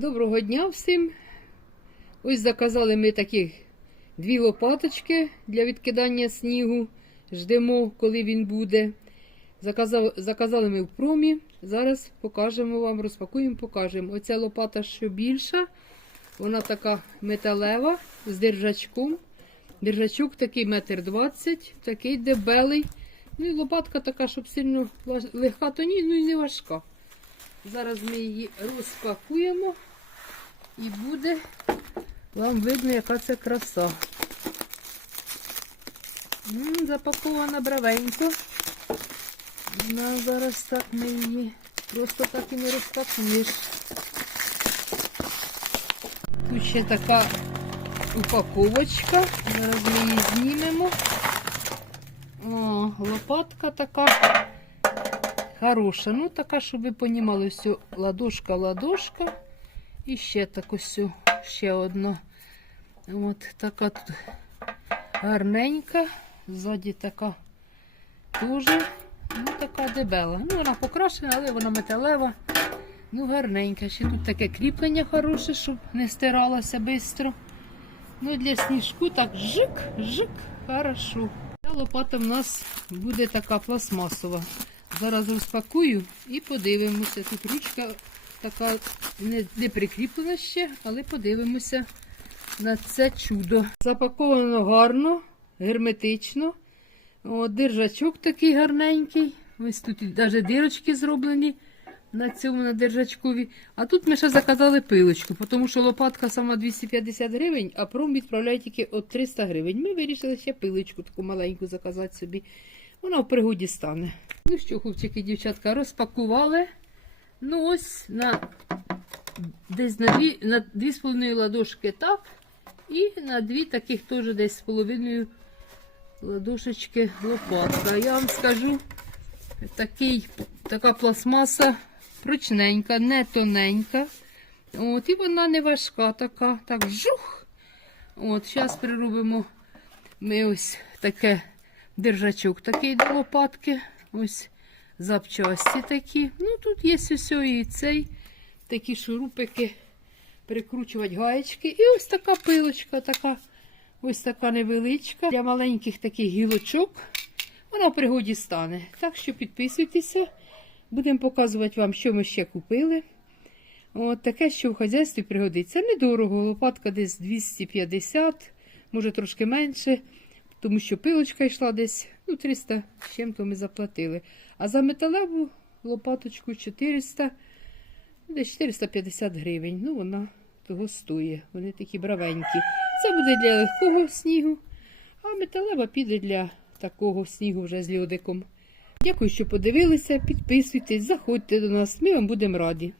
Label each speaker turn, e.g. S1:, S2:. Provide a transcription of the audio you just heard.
S1: Доброго дня всім. Ось заказали ми такі дві лопаточки для відкидання снігу. Ждемо, коли він буде. Заказав, заказали ми в промі. Зараз покажемо вам, розпакуємо, покажемо. Оця лопата, що більша, вона така металева з держачком. Держачок такий метр двадцять, такий дебелий. Ну і лопатка така, щоб сильно легка, то ні, ну і не важка. Зараз ми її розпакуємо і буде вам видно, яка це краса. Запакована бравенько. Ну, зараз так ми її просто так і не розпакуєш. Тут ще така упаковочка. Зараз ми її знімемо. О, лопатка така хороша. Ну, така, щоб ви понімали, все ладошка, ладошка. І ще так ось ще одна. От така тут гарненька. Ззаді така дуже. Ну, така дебела. Ну, вона покрашена, але вона металева. Ну, гарненька. Ще тут таке кріплення хороше, щоб не стиралося швидко. Ну, для сніжку так жик, жик, хорошо. Ця лопата в нас буде така пластмасова. Зараз розпакую і подивимося. Тут ручка така не, не прикріплена ще, але подивимося на це чудо. Запаковано гарно, герметично. О, держачок такий гарненький. Ось тут навіть дирочки зроблені на цьому на держачкові. А тут ми ще заказали пилочку, тому що лопатка сама 250 гривень, а пром відправляє тільки от 300 гривень. Ми вирішили ще пилочку таку маленьку заказати собі. Вона в пригоді стане. Ну що, хлопчики, дівчатка, розпакували. Ну ось на десь на дві, на дві з половиною ладошки так. І на дві таких теж десь з половиною ладошечки лопатка. Я вам скажу, такий, така пластмаса прочненька, не тоненька. От, і вона не важка така. Так, жух. От, зараз приробимо ми ось таке держачок такий до лопатки. Ось запчасті такі. Ну, тут є ось і цей, такі шурупики, прикручувати гаєчки. І ось така пилочка, така, ось така невеличка. Для маленьких таких гілочок. Вона в пригоді стане. Так що підписуйтеся. Будемо показувати вам, що ми ще купили. От таке, що в хазяйстві пригодиться. Недорого. Лопатка десь 250, може трошки менше, тому що пилочка йшла десь ну, 300 з чим-то ми заплатили. А за металеву лопаточку 400, де 450 гривень. Ну, вона того стоїть. Вони такі бравенькі. Це буде для легкого снігу, а металева піде для такого снігу вже з льодиком. Дякую, що подивилися. Підписуйтесь, заходьте до нас, ми вам будемо раді.